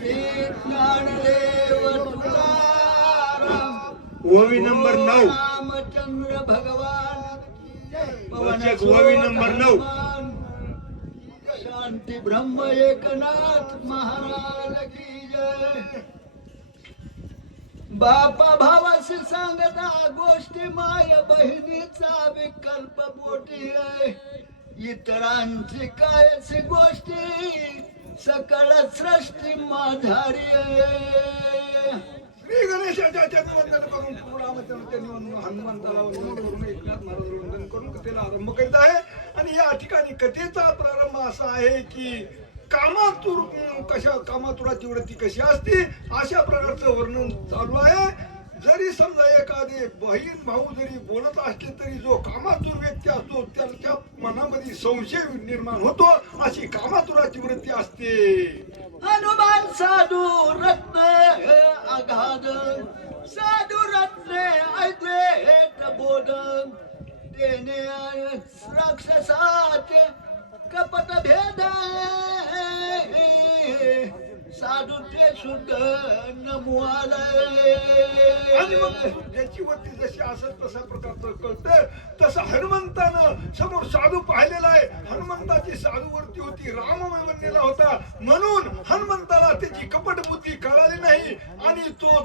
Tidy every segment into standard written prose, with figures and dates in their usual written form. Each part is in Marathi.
ज्ञानदेव तुकाराम ओवी नंबर 9. रामचंद्र भगवान चेक ओवी नंबर 9. शांती ब्रह्म एकनाथ महाराज की जय. बापा भावाशी सांगता गोष्टी माय बहिणीचा विकल्प मोठी आहे. इतरांची कायची गोष्टी सकळ सृष्टी माझारी आहे. श्री गणेशाच्या चरणवंदन करून त्यांनी हनुमंताला वंदन करून एकनाथ महाराज वंदन करून कथेला आरंभ करीत आहे. आणि या ठिकाणी कथेचा प्रारंभ असा आहे की कामातुराची वृत्ती कशी असते अशा प्रकारचं वर्णन चालू आहे. जरी समजा एखादे बहीण भाऊ जरी बोलत असले तरी जो कामातुर व्यक्ती असतो त्याच्या मनामध्ये संशय निर्माण होतो. अशी कामातुराची वृत्ती असते. हनुमान साधू रत्न अगाध साधू रत्न ऐकवेत बोध तेने राक्षसाचे कपट भेद साधू ते शुद्ध नमुआले. आणि मग ज्याची वृत्ती जशी असत तसा प्रकारचं कळतं. तसं हनुमंतानं समोर साधू पाहिलेला आहे. हनुमंताची साधू वृत्ती होती, राममय बनलेला होता. म्हणून हनुमंताला त्याची कपट बुद्धी कळाली नाही आणि तो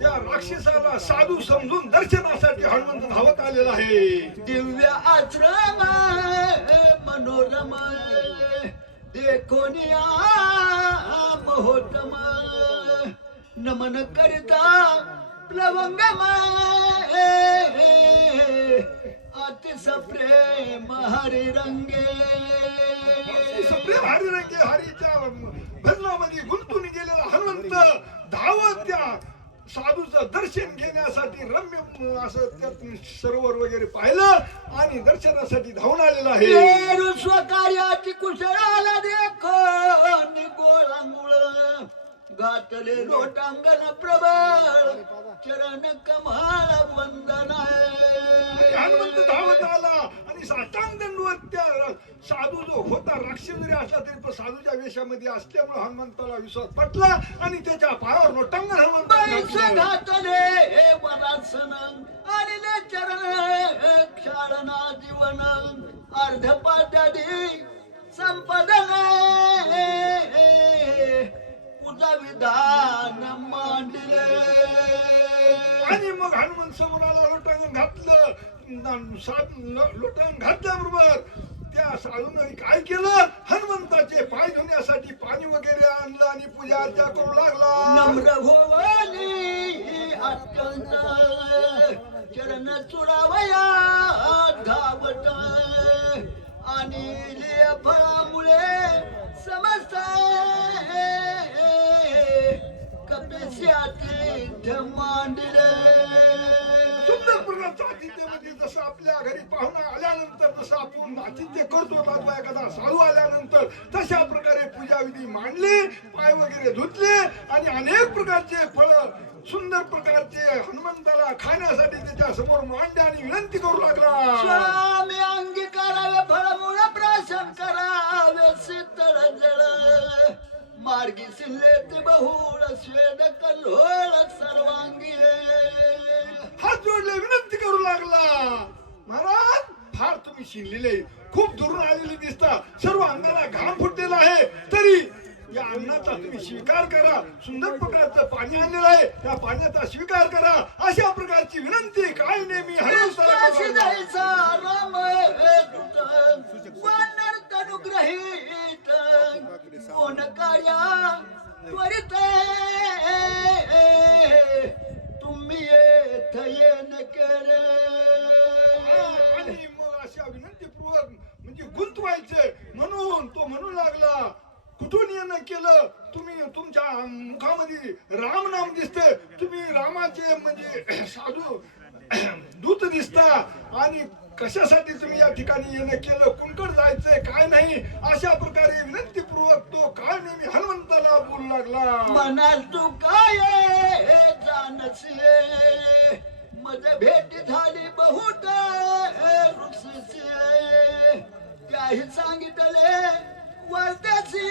त्या राक्षसाला साधू समजून दर्शनासाठी हनुमंत धावत आलेला आहे. दिव्य आश्रम मनोरम देखोनिया महोत्तम नमन करिता प्लवंगम अतिस प्रेम हरी रंगे. प्रेम हरिरंगे हरीच्या भजनामध्ये गुंतून गेलेला हनुमंत धावत त्या साधूचं दर्शन घेण्यासाठी रम्य असं त्यात सरोवर वगैरे पाहिलं आणि दर्शनासाठी धावून आलेला आहे. स्वकार्याची कुशळाला देखो गोळांगुळ घातले लोटांगण प्रबळ चरण कमाळ वंदन. हनुमंत धावत आला आणि साष्टांग दंडवत त्या साधू जो होता राक्षस जरी असला तरी पण साधूच्या वेशामध्ये असल्यामुळे हनुमंताला विश्वास पटला आणि त्याच्या पायावर लोटांगण हनुमंत घातले वरासन आणि चरण क्षाळना जीवन अर्धपाट्यादी संपदन पूजा विधान मांडले. आणि मग हनुमंत समोराला लोटांगण घातलं. लोटांगण घातल्याबरोबर त्या साधूने काय केलं, हनुमंताचे पाय धुण्यासाठी पाणी वगैरे आणलं आणि पूजा अर्चा करू लागला. नम्र भोवली अत्यंत चरण चुरावया धावत आणि फळामुळे समस्त कपेशाचे मांडले. सुंदर प्रकारचं आतिथ्य म्हणजे जसं आपल्या घरी पाहुणा आल्यानंतर जसं आपण आतिथ्य करतो अथवा एखादा साधू आल्यानंतर तशा प्रकारे पूजाविधी मांडली, पाय वगैरे धुतले आणि अनेक प्रकारचे फळ सुंदर प्रकारचे हनुमंताला खाण्यासाठी त्याच्या समोर मांडले आणि विनंती करू लागला. स्वामी अंगी करावे फळमूळ प्राशन करावे शीतळ जळ मार्गी सिल्लेत बहुळ स्वेद कल्होळ सर्वांगी. हात जोडले विनंती करू लागला. महाराज फार तुम्ही शिनलेले, खूप दुरून आलेले दिसता, सर्व अंगाला घाम फुटलेला आहे, तरी या अन्नाचा तुम्ही स्वीकार करा. सुंदर प्रकारचं पाणी आणलेलं आहे, त्या पाण्याचा स्वीकार करा. अशा प्रकारची विनंती काय नेहमी अनुग्रहित कोण कार्या त्वरित तुम्ही येथ येन केले. आणि मग अशा विनंतीपूर्वक म्हणजे गुंतवायचे म्हणून तो म्हणू लागला, कुठून येणं केलं? तुम्ही तुमच्या मुखामध्ये राम नाम दिसते, तुम्ही रामाचे म्हणजे साधू दूत दिसता आणि कशासाठी तुम्ही या ठिकाणी येणं केलं, कुणकड जायचंय काय नाही, अशा प्रकारे विनंतीपूर्वक तो काय नेहमी हनुमंताला बोलू लागला. म्हणाल तू काय जानसे मज भेट झाली बहुत रुक्षसे त्याही सांगितले वर्त्याचे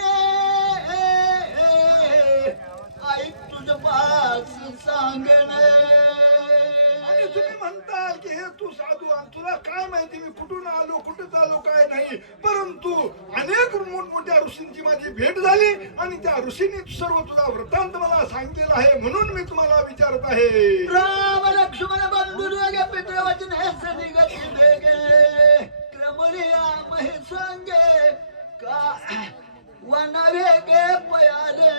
तुला काय माहिती मी कुठून आलो कुठं चालो काय नाही, परंतु अनेक मोठमोठ्या ऋषींची माझी भेट झाली आणि त्या ऋषींनी सर्व तुझा वृत्तांत मला सांगितलेला आहे, म्हणून मी तुम्हाला विचारत आहे. राम लक्ष्मण बंधु दोघे पितृवचन हे सनिगती वेगे क्रमणिया महेश्वंगे का वनवेगे पयाले.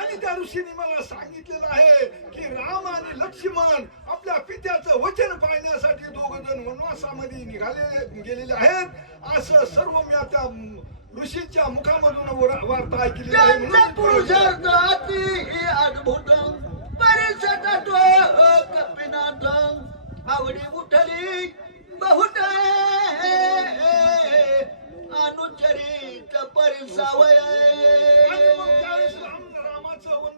आणि त्या ऋषींनी मला सांगितलेलं आहे की राम आणि लक्ष्मण आपल्या पित्याचं वचन पाळण्यासाठी दोघ जण वनवासामध्ये निघाले गेलेले आहेत, असं सर्व मी त्या ऋषीच्या मुखामधून वार्ता ऐकली आहे. त्यांचे पुरुषार्थ अति अद्भुत परिसटत्व कपिनाथ आवडी उठली बहुत अनुचरित परिसावय. आणि मग त्यावेळेस रामाचं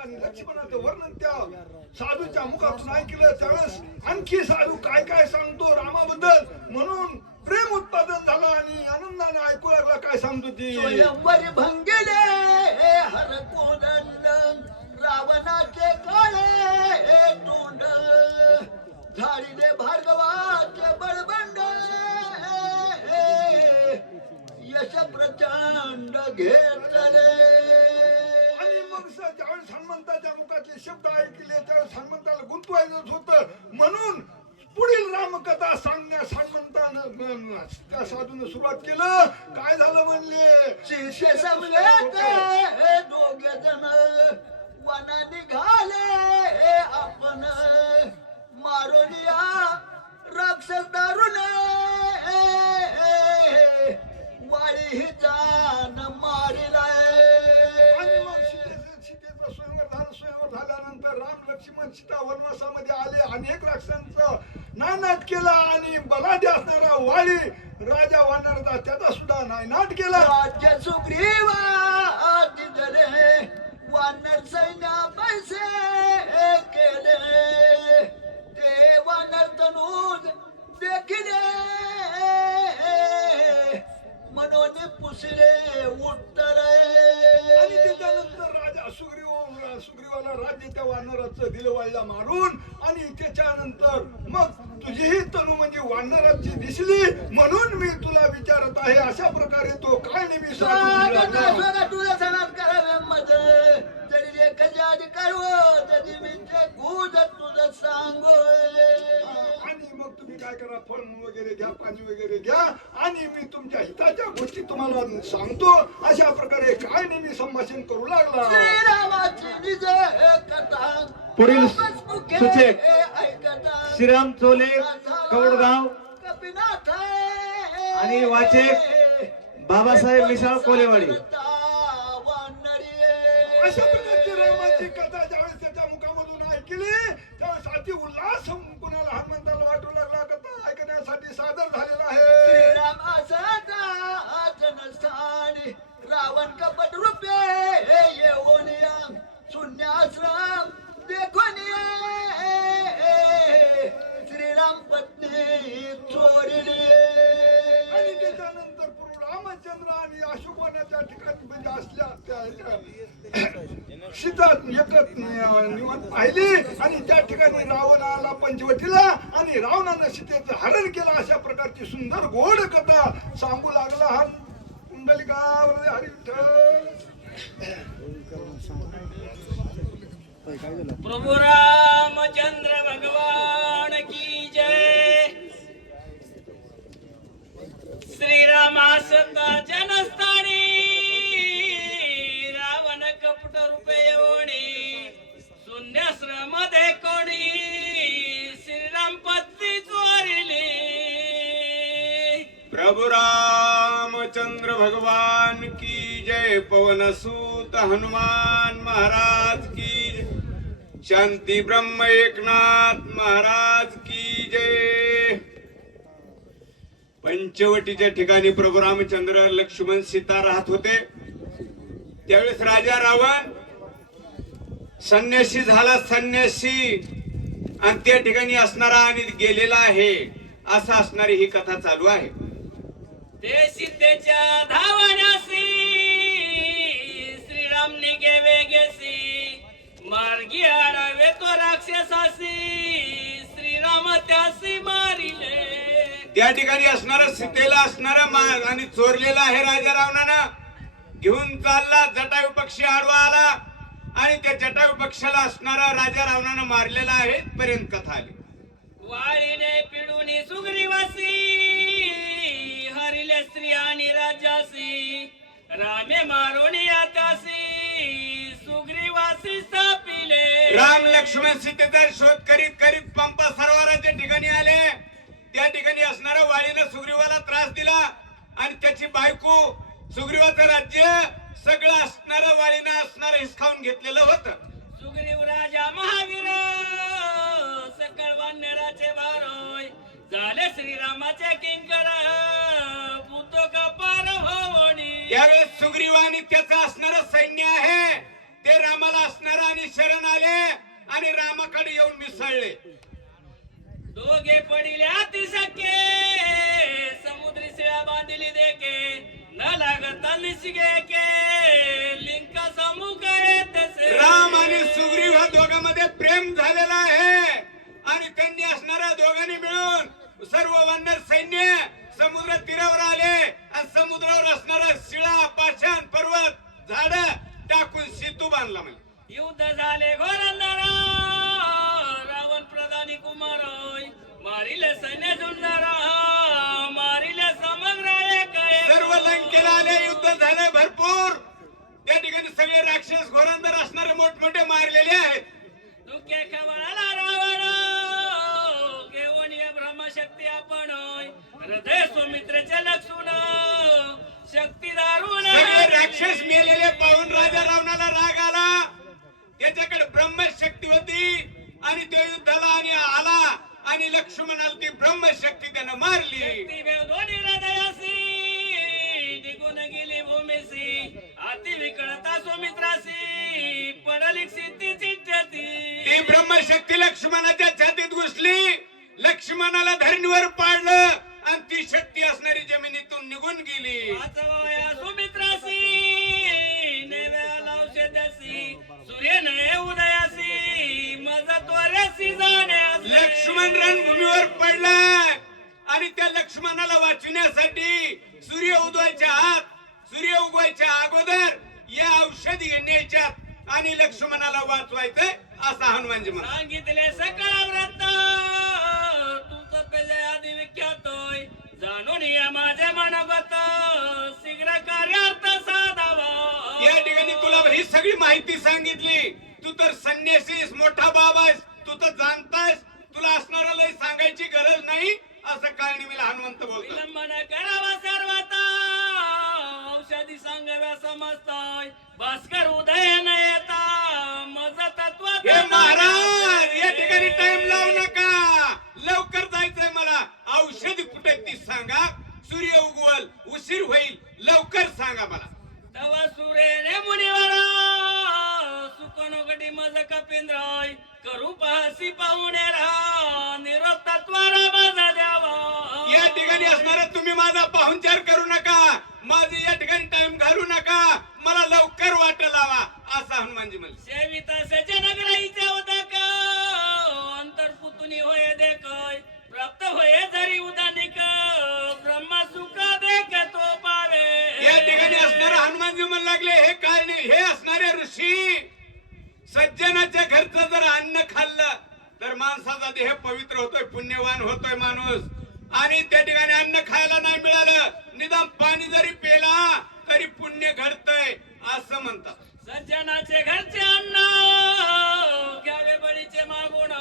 आणि लक्ष्मणाचं वर्णन त्या साधूच्या मुखातून ऐकलं. त्यावेळेस आणखी साधू काय काय सांगतो रामाबद्दल, म्हणून प्रेम उत्पादन झालं आणि आनंदाने ऐकू लागला काय सांगतो ती. स्वयंवर भंगिले हर कोदंड रावणाचे काळे तोंड झाडीले भार्गवाचे बळबंड यश प्रचंड घेतले. आणि मग ज्यावेळेस हनुमंताच्या मुखातले शब्द ऐकले त्यावेळेस हनुमंताला गुंतवायचंच होतं, म्हणून पुढील रामकथा सांगण्यास हनुमंतानं त्या साधून सुरुवात केलं. काय झालं म्हणले, शिष्य समले दोघे जण वना निघाले आपण मारोनिया राक्षस दारुण वाळी ही जान मारिलाय. आणि मग सीतेचा स्वयंवर झाल्यानंतर राम लक्ष्मण सीता वनवासामध्ये आले. अनेक राक्षसांचं नायनाट केला आणि बलाढ्य असणारा वाळी राजा वानरचा त्याचा सुद्धा नायनाट केला. राज्य सुग्रीवा दिले वानर सैन्या पैसे केले ते वानर तनूज देखिले म्हणून पुसले उत्तरे. आणि त्याच्यानंतर राजा सुग्रीवाला राज्य त्या वानराचं दिलं वाळला मारून, आणि त्याच्यानंतर मग तुझीही तनू म्हणजे वानराची दिसली, म्हणून मी तुला विचारत आहे. अशा प्रकारे तो काय नेहमी तुला सणात करावे मत तरी लेखाच्या अधिकार तरी मी ते गुज तुझं सांगो. आणि मग तुम्ही काय करा, फळ वगैरे घ्या, पाणी वगैरे घ्या, आणि मी तुमच्या हिताच्या गोष्टी तुम्हाला सांगतो. अशा प्रकारे काय नेहमी संभाषण करू लागला. श्रीरामाची निज कथा पुढील सूचक श्रीराम चोले कवडगाव कपिनाथ आणि वाचक बाबासाहेब मिसाळ कोलेवाडी. अशा प्रकारची रामाची कथा ज्यावेळेस त्याच्या मुखामधून ऐकली त्यावेळेस अति उल्हास कुणाला हनुमंताला वाटू लागला. कथा ऐकण्यासाठी सादर झालेला आहे. श्रीराम आसनास्थानी रावण कपट रूपे येऊन शून्याश्रम देखून श्रीराम पत्नी चोरली. आणि त्याच्यानंतर प्रभू रामचंद्र आणि अशोकवनाच्या ठिकाणी म्हणजे असल्या सीता एकच निवांत पाहिली, आणि त्या ठिकाणी रावण आला पंचवटीला आणि रावणानं सीतेचं हरण केलं. अशा प्रकारची सुंदर गोड कथा सांगू लागला. हा कुंडलिकावर हरी विठ्ठल. प्रभु रामचंद्र भगवान की जय. श्रीरामासता जनस्थानी रावण कपट रूपे येऊनी शून्याश्रम देखोनी श्रीराम पत्नी चोरिली. प्रभु रामचंद्र भगवान की जय. पवन सूत हनुमान महाराज की जय. शांती ब्रह्म एकनाथ महाराज की जय. पंचवटीच्या ठिकाणी प्रभू रामचंद्र लक्ष्मण सीता राहत होते. त्यावेळेस राजा रावण संन्यासी झाला, संन्यासी, आणि त्या ठिकाणी असणारा आणि गेलेला आहे असं असणारी ही कथा चालू आहे. ते सीतेच्या धावण्यासी श्रीराम निघे वेगेसी मार्गी आणावे तो राक्षसासी. श्रीराम श्रीराम त्यासी मारिले. त्या ठिकाणी असणारा सीतेला असणारा आणि चोरलेला आहे राजा रावणानं घेऊन चालला. जटायू पक्षी आडवा आला आणि त्या जटायू पक्षाला असणारा राजा रावणानं मारलेला आहे पर्यंत कथा आली. वाळीने पिडूनी सुग्रीवासी हरिले स्त्री आणि राजासी रामे मारोनी त्यासी सुग्रीवासी सापिले. राम लक्ष्मण सीतेचा शोध करीत करीत पंपा सरोवराच्या ठिकाणी आले. त्या ठिकाणी असणारा वाळीनं सुग्रीवाला त्रास दिला आणि त्याची बायको सुग्रीवाचं राज्य सगळं असणारं वाळीनं असणारं हिसकावून घेतलेलं होतं. सुग्रीव राजा महावीर सकळ वानराचे बारोय झाले श्रीरामाचे किंकर भूतो कपार होवणी. त्यावेळेस सुग्रीव आणि त्याचं असणारं सैन्य आहे ते रामाला असणारं आणि शरण आले आणि रामाकडे येऊन मिसळले. दोघे पडिले अतिशक्य समुद्री शिळा बांधिली देके न लागता निसगे के लिंक समुख येतसे. राम आणि सुग्रीव ह्या दोघांमध्ये प्रेम झालेला आहे आणि त्यांनी असणाऱ्या दोघांनी मिळून सर्व वानर सैन्य समुद्र तीरावर आले आणि समुद्रावर असणारा शिळा पाषाण पर्वत झाड टाकून सेतू बांधला. म्हणजे युद्ध झाले घोरंदर रावण प्रधानी कुमार मारिले सैन्य झुंजार मारिले समग्र एक सर्व लंकेला आले. युद्ध झाले भरपूर. त्या ठिकाणी सगळे राक्षस घोरंदर असणारे मोठमोठे मारलेले आहेत. दुःखे खवळला रावण घेऊन ये ब्रह्मशक्ती आपण हृदय सुमित्रेचे लक्षून शक्ती दारुण. सगळे राक्षस मेलेले पाहून राजा रावणाला राग आला. त्याच्याकडे ब्रह्मशक्ती होती आणि तो युद्धाला आणि आला आणि लक्ष्मणाला ती ब्रह्मशक्ती त्यानं मारली. शक्ती वेव दोन्ही हृदयासी निघून गेली भूमीसी अति विकळता सुमित्रासी पडली सिद्धीची छाती. ती ब्रह्मशक्ती लक्ष्मणाच्या छातीत घुसली. लक्ष्मणाला धरणीवर पाडलं आणि ती शक्ती असणारी जमिनीतून निघून गेली. वाचवाया सुमित्रासी नेव्याला औषधासी सूर्य नये उदयासी मज त्वरेसी जाण्यासी. लक्ष्मण रणभूमीवर पडलाय आणि त्या लक्ष्मणाला वाचवण्यासाठी सूर्य उगवायच्या अगोदर या औषधी न्यायच्यात आणि लक्ष्मणाला वाचवायचंय असा हनुमानजी म्हणा. सांगितले सकळ व्रत तूच पेजे आधी विख्यातोय जाणून या माझे मनगत शीघ्र कार्यार्थ साधावा. या ठिकाणी तुला ही सगळी माहिती सांगितली. तू तर संन्यासीस मोठा बाबा आहेस. तू तर जाणतायस. तुला असणारा लय सांगायची गरज नाही असं काळनिमीला हनुमंत बोलतो. विलंबन करावा सर्वात औषधी सांगाव्या समजताय भास्कर उदय न येता मज तत्व. हे महाराज या ठिकाणी टाइम लावू नका. लवकर जायचंय मला. औषधी कुठे ती सांगा. सूर्य उगवल उशीर होईल. लवकर सांगा मला. तव सुरे रे मुनिवरा सुकनोगटी मज कपिंद्राय करू पाहसी पाहुणे राहा निरोप तत्वारा माझा द्यावा. या ठिकाणी असणारा तुम्ही माझा पाहुणचार करू नका. माझी या ठिकाणी टाइम घालू नका. मला लवकर वाट लावा असा हनुमानजी म्हणले. सेविता सजनग्रहीचे उदक अंतर्पुतुनी होय देखय प्राप्त होय जरी उदानिक ब्रह्मा सुख देख तो पावे. या ठिकाणी असणारा हनुमानजी म्हणू लागले हे काय नाही. हे असणारे ऋषी सज्जनाच्या घरचं जर अन्न खाल्लं तर माणसाचा देह पवित्र होतोय पुण्यवान होतोय माणूस. आणि त्या ठिकाणी अन्न खायला नाही मिळालं निदान पाणी जरी पेला तरी पुण्य घडतंय असं म्हणतात. सज्जनाचे घरचे अन्न घ्यावे बळीचे मागून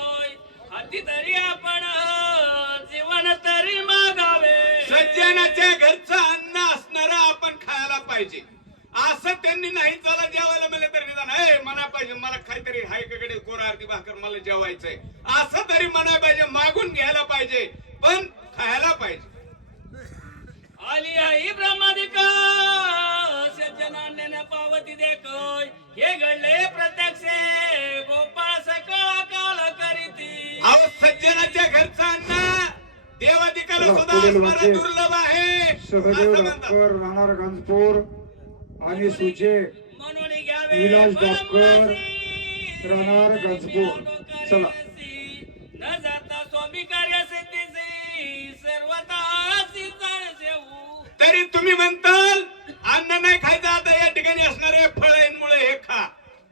हाती तरी आपण जीवन तरी मागावे. सज्जनाच्या घरचं अन्न असणारं आपण खायला पाहिजे. असं त्यांनी नाही चला जेवायला मिळेल तर निदान हे म्हणा पाहिजे मला काहीतरी हायकडे कोरा आरती भाकर मला जेवायचंय असं तरी म्हणाय पाहिजे. मागून घ्यायला पाहिजे पण खायला पाहिजे. आली आई ब्रह्मादिका सज्जनान्याने पावती देखय हे घडले प्रत्यक्ष गोपाळ सकळ काल करीती. अहो सज्जनाच्या घरचं अन्न देवादिकाला सुद्धा पुढील असणारं वाक्य. दुर्लभ आहे सहदेव असं म्हणतात. डॉक्टर राहणार गंजपूर आणि सुचे म्हणून घ्यावे विलास डॉक्टर फळमासी. राहणार गंजपूर. चला. न जाता स्वामी तुम्ही म्हणताल अन्न नाही खायचं, आता या ठिकाणी असणारे फळांमुळे हे खा,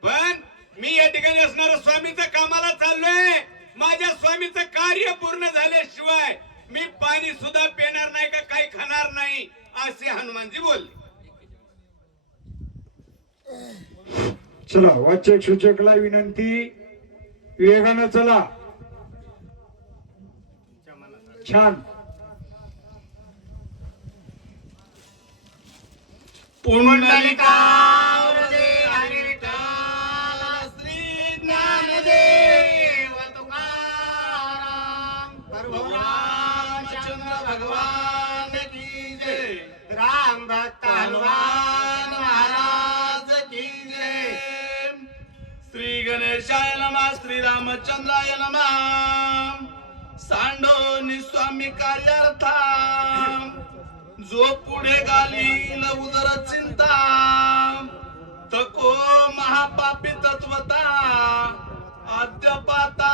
पण मी या ठिकाणी असणाऱ्या स्वामीच्या कामाला चाललोय. माझ्या स्वामीचं कार्य पूर्ण झाल्याशिवाय मी पाणी सुद्धा पिणार नाही का काही खाणार नाही, असे हनुमानजी बोलले. चला वाचक सूचकला विनंती, वेगानं चला. छान. पुंडलिकावरदे हरी विठ्ठल, श्री ज्ञानदेव तुकाराम, प्रभु रामचंद्र भगवान की जय, राम भक्त हनुमान महाराज की जय. श्री गणेशाय नमः, श्री रामचंद्राय नमः. सांडोनी स्वामी कार्यार्था, जो पुढे घालील उदर चिंता, तको महापापी तत्वता, अद्यपाता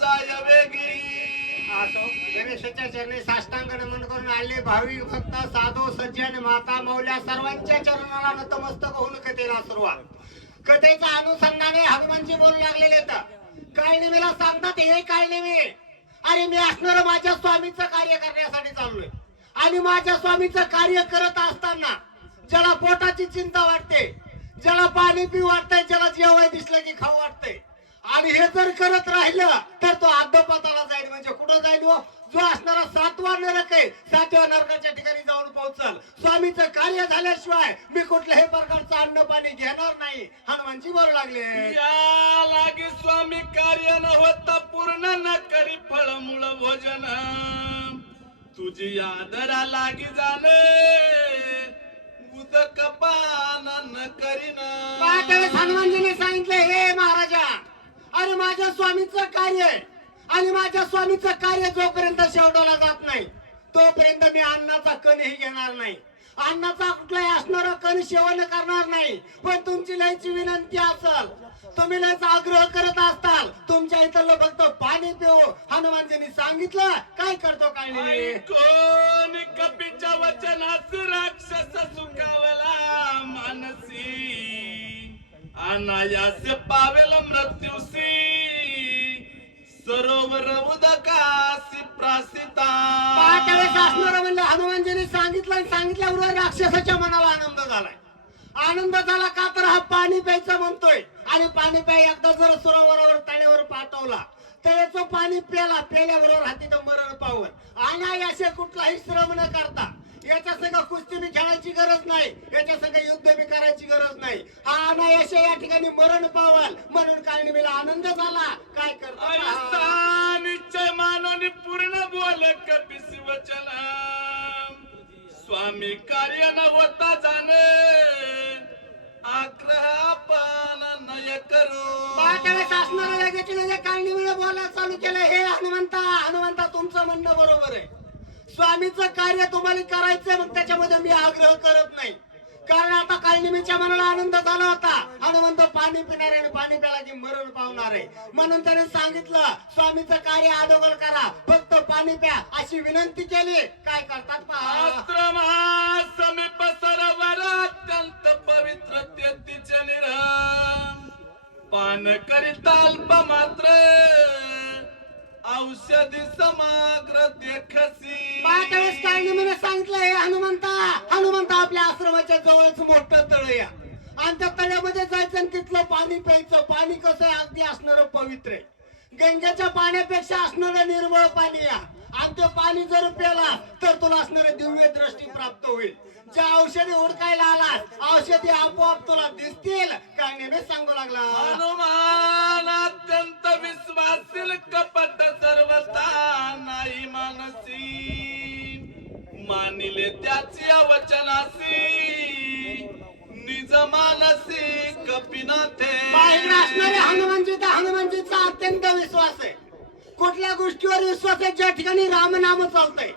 जाय वेगी. गणेशाच्या चरणी साष्टांग नमन करून आले भाविक भक्त साधू सज्जन माता मौल्या सर्वांच्या चरणाला नतमस्तक होऊन कथेला सुरुवात. कथेचा अनुसंधाने हनुमानजी बोलू लागलेले तर काय नेमीला सांगतात, हे काय नेमी, अरे मी असणार माझ्या स्वामीचं कार्य करण्यासाठी चाललोय. आणि माझ्या स्वामीचं कार्य करत असताना ज्याला पोटाची चिंता वाटते, ज्याला पाणी पिऊ वाटतंय, ज्याला जेवाय दिसलं की खाऊ वाटतंय, आणि हे जर करत राहिलं तर तो अधोपताला जाईल. म्हणजे कुठं जाईल? जो असणारा 7वा नरक आहे, 7व्या नरकाच्या ठिकाणी जाऊन पोहोचल. स्वामीचं कार्य झाल्याशिवाय मी कुठल्याही प्रकारचं अन्न पाणी घेणार नाही, हनुमानजी बोलू लागले. या लागी स्वामी कार्य न होता पूर्ण न करी फळमूळ भोजन, तुझी आदरा लागी जाणे उदक पान न करीन. त्यावेळेस हनुमानजीने सांगितलं, हे महाराजा, अरे माझ्या स्वामीचं कार्य आहे आणि माझ्या स्वामीचं कार्य जोपर्यंत शेवटाला जात नाही तोपर्यंत मी अन्नाचा कणही घेणार नाही, अन्नाचा कुठलाही असणारा कण सेवन करणार नाही. पण तुमची लयची विनंती असेल, तुम्ही लयचा आग्रह करत असताल, तुमच्या इथलं फक्त पाणी पिऊ. हनुमानजींनी सांगितलं, काय करतो काय नाही. कोण कपीच्या वचनास राक्षस सुखावला मानसी, अनायास पावेल मृत्यूसी, सरोवर उदकासी प्रासिता. त्यावेळेस असणार म्हणलं, हनुमानजींनी सांगितलं आणि सांगितल्याबरोबर राक्षसाच्या मनाला आनंद झालाय. आनंद झाला का तर हा पाणी प्यायचं म्हणतोय, आणि पाणी प्याय एकदा जर सरोवरावर तळ्यावर पाठवला, तळ्याचं पाणी प्याला, प्याल्याबरोबर हा तिथं मरण पावन. आणि असे कुठलाही श्रम न करता, याच्या संग कुस्ती मी खेळायची गरज नाही, याच्या संग युद्ध मी करायची गरज नाही, हा अनायासे या ठिकाणी मरण पावल. म्हणून काय मला आनंद झाला. काय करतो निश्चय मानवनी पूर्ण बोल कपिसी वचन, स्वामी कार्य न होता जाणे आग्रह पान नय करू. त्यावेळेस असणारा लगेच काळणी वेळ बोलायला चालू केलं. हे हनुमंता तुमचं म्हणणं बरोबर आहे. स्वामीचं कार्य तुम्हाला करायचंय, मग त्याच्यामध्ये मी आग्रह करत नाही. कारण आता काळनिमीच्या मनाला आनंद झाला होता, हनुमंत पाणी पिणार आणि पाणी प्याला की मरण पावणार आहे. म्हणून त्याने सांगितलं, स्वामीचं कार्य अगोदर करा, फक्त पाणी प्या, अशी विनंती केली. काय करतात पहा. समीप सरोवर अत्यंत पवित्र तेथीचे निरम, पान करिता अल्प मात्र औषधी समाग्र देखसी. त्यावेळेस काळनिमीने सांगितलं, हे हनुमंता आपल्या आश्रमाच्या जवळच मोठं तळ या, आणि त्या तळ्यामध्ये जायचं आणि तिथलं पाणी प्यायचं. पाणी कसं आहे, अगदी असणारं पवित्र आहे. गंगेच्या पाण्यापेक्षा असणारं निर्मळ पाणी या, आणि ते पाणी जर प्याला तर तुला असणारे दिव्य दृष्टी प्राप्त होईल. ज्या औषधी हुडकायला आला, औषधी आपोआप तुला दिसतील. काळनिमी सांगू लागला. हनुमान अत्यंत विश्वासील, कपट सर्वथा नाही मानसी, मानिले त्याची वचनासी, निज मानसी कपिनाथे. बाहेर असणारे हनुमानजीचा अत्यंत विश्वास आहे. कुठल्या गोष्टीवर विश्वास आहे? ज्या ठिकाणी रामनाम चालतंय,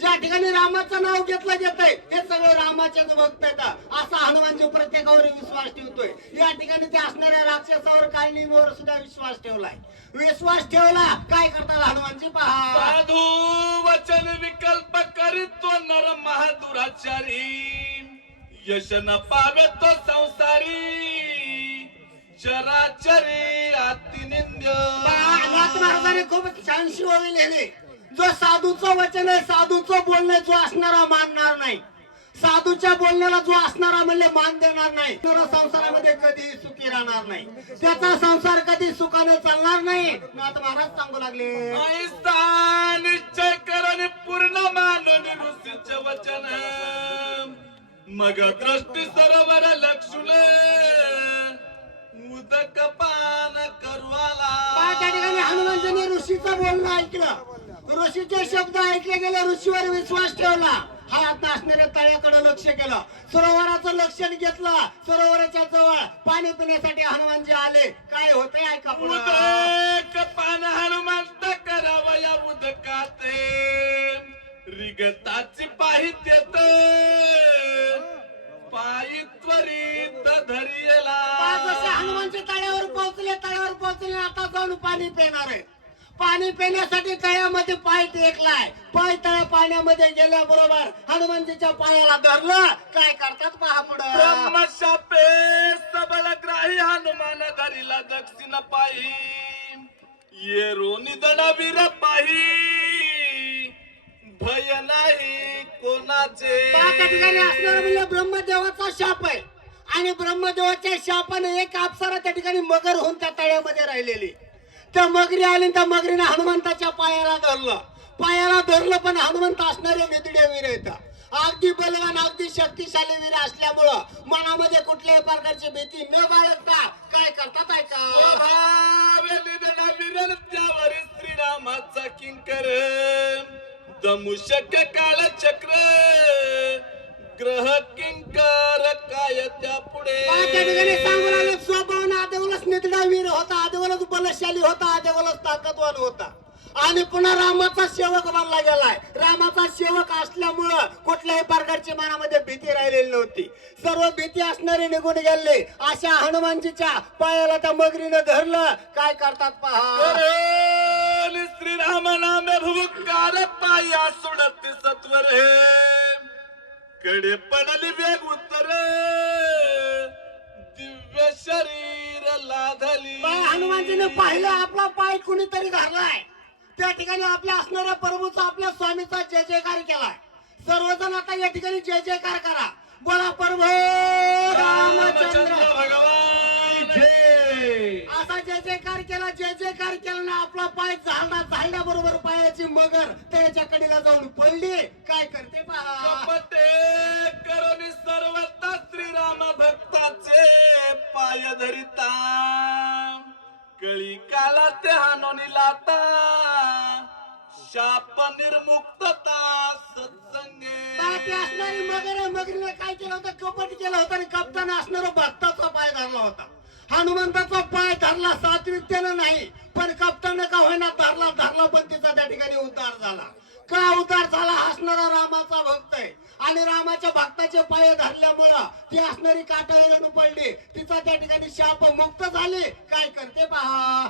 ज्या ठिकाणी रामाचं नाव घेतलं जातंय हे सगळे रामाचेच भक्त आहेत असा हनुमानजी प्रत्येकावर विश्वास ठेवतोय. या ठिकाणी ते असणाऱ्या राक्षसावर काळिंबीवर सुद्धा विश्वास ठेवलाय. विश्वास ठेवला काय करतात हनुमानजी पहा. साधू वचन विकल्प करीत तो नर महादुराचारी, यश न पावे तो संसारी, चराचरी अतिनिंद्य. नाथ महाराजांनी खूप छान शिववी लिहिले. जो साधूचं वचन आहे, साधूचं बोलणं जो असणारा मानणार नाही, साधूच्या बोलण्याला जो असणारा म्हणजे मान देणार नाही, तो संसारामध्ये कधी सुखी राहणार नाही, त्याचा संसार कधी सुखाने चालणार नाही. नाथ महाराज सांगू लागले ऐसा निश्चय करणे पूर्ण मानून ऋषीचे वचन, मग दृष्टी सरोवर लक्षुण उदक पान करवाला. त्या ठिकाणी हनुमानजीने ऋषीचं बोलणं ऐकलं, ऋषीचे शब्द ऐकले गेले, ऋषीवर विश्वास ठेवला. हात असणाऱ्या तळ्याकडे लक्ष केलं, सरोवराचं लक्षण घेतलं. सरोवराच्या जवळ पाणी पिण्यासाठी हनुमानजी आले. काय होते ऐका पुढं. उदक पान हनुमंत करावा या उदकाते, रिगताची पाहित येत पायी त्वरित धरियला. जसे हनुमानजी तळ्यावर पोहोचले आता जाऊन पाणी पिणार आहे. पाणी पिण्यासाठी तळ्यामध्ये पाय टेकलाय. पाय तळ्या पाण्यामध्ये गेल्याबरोबर हनुमानजीच्या पायाला धरलं. काय करतात पहा पुढं. ब्रह्मशापे सबल ग्राही हनुमान धरिला दक्षिण पायी, ये रोनी दडावीर पाही, भय नाही कोणाचे. त्या ठिकाणी असणार म्हणजे ब्रह्मदेवाचा शाप आहे आणि ब्रह्मदेवाच्या शापाने एक अप्सरा त्या ठिकाणी मगर होऊन त्या तळ्यामध्ये राहिलेली. त्या मगरी आली, त्या मगरीने हनुमंताच्या पायाला धरलं पण हनुमंत असणारे नितडे वीर आहेत. अगदी बलवान अगदी शक्तिशाली वीर असल्यामुळं मनामध्ये कुठल्याही प्रकारची भीती न बाळगता काय करतात ऐका. त्यावर श्रीरामाचा किंकर, दमू शक्य काळ चक्र, ग्रह किंकर काय त्या पुढे. त्या ठिकाणी सांगू लागले स्वभावना आदेवलच नितडा वीर होता, आदेवलच बलशाली होता, आदेवलच ताकदवान होता आणि पुन्हा रामाचा सेवक बनला गेलाय. रामाचा सेवक असल्यामुळं कुठल्याही प्रकारची मनामध्ये भीती राहिलेली नव्हती. सर्व भीती असणारे निघून गेले. अशा हनुमानजीच्या पायाला त्या मगरीने धरलं. काय करतात पहा. श्रीराम नाम भुकार पाया सोडत सत्वर, कडे पडली वेग उत्तर, दिव्य शरीर लाधली. हनुमानजीने पाहिलं आपला पाय कुणीतरी धरलाय. त्या ठिकाणी आपल्या असणाऱ्या प्रभूचा आपल्या स्वामीचा जय जयकार केलाय. सर्वजण आता या ठिकाणी जय जयकार करा. बोला प्रभू रामचंद्र भगवान जय. असा जय जयकार केला ना आपला पाय झाडा बरोबर पायाची मगर त्याच्या कडीला जाऊन पडली. काय करते पहा. कपटे करुणी सर्वता श्रीराम भक्ताचे पाय धरिता, कळी काला ते हानोनी लाता, शाप निर्मुक्तता सत्संगे. ती असणारी मगरीने काय केलं होतं, कपट केलं होतं आणि कप्तान असणारा भक्ताचा पाय धरला होता. हनुमंताचा पाय धरला सात्विकतेनं नाही पण कप्तानं का होईना धरला पण तिचा त्या ठिकाणी उद्धार झाला. का उद्धार झाला. असणारा रामाचा भक्त आहे आणि रामाच्या भक्ताचे पाय धरल्यामुळं ती असणारी काटाळून पडली. तिचा त्या ठिकाणी शाप मुक्त झाली. काय करते पहा.